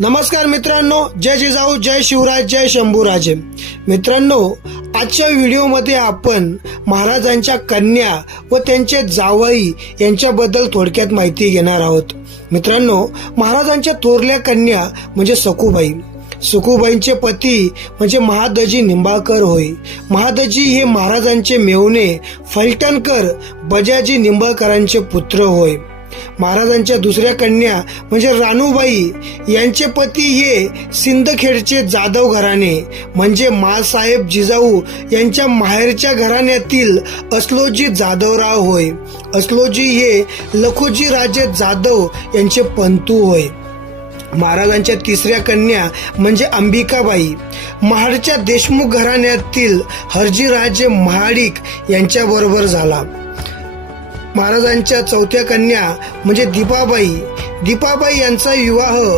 नमस्कार मित्रांनो, जय जिजाऊ, जय शिवराज, जय शंभूराजे। मित्रांनो, आजच्या व्हिडिओमध्ये आपण महाराजांच्या कन्या व त्यांचे जावई यांच्याबद्दल थोडक्यात माहिती घेणार आहोत। मित्रांनो, महाराजांच्या थोरल्या कन्या म्हणजे सखूबाई। सखूबाईंचे पती म्हणजे महादजी निंबाळकर होय। महादजी हे महाराजांचे मेहुणे फलटणकर बजाजी निंबाळकरांचे पुत्र होय। महाराजांच्या दुसऱ्या कन्या म्हणजे रानूबाई यांचे पती हे सिंदखेडचे जाधव घराणे म्हणजे माँसाहेब जिजाऊ यांच्या माहेरच्या घराण्यातील अस्लोजी जाधवराव होय। अस्लोजी हे लखुजी राजे जाधव यांचे पंतू होय। महाराजांच्या तिसऱ्या कन्या म्हणजे अंबिकाबाई महाडच्या देशमुख घराण्यातील हरजीराजे महाडिक यांच्याबरोबर झाला। महाराजांच्या चौथ्या कन्या म्हणजे दीपाबाई यांचा विवाह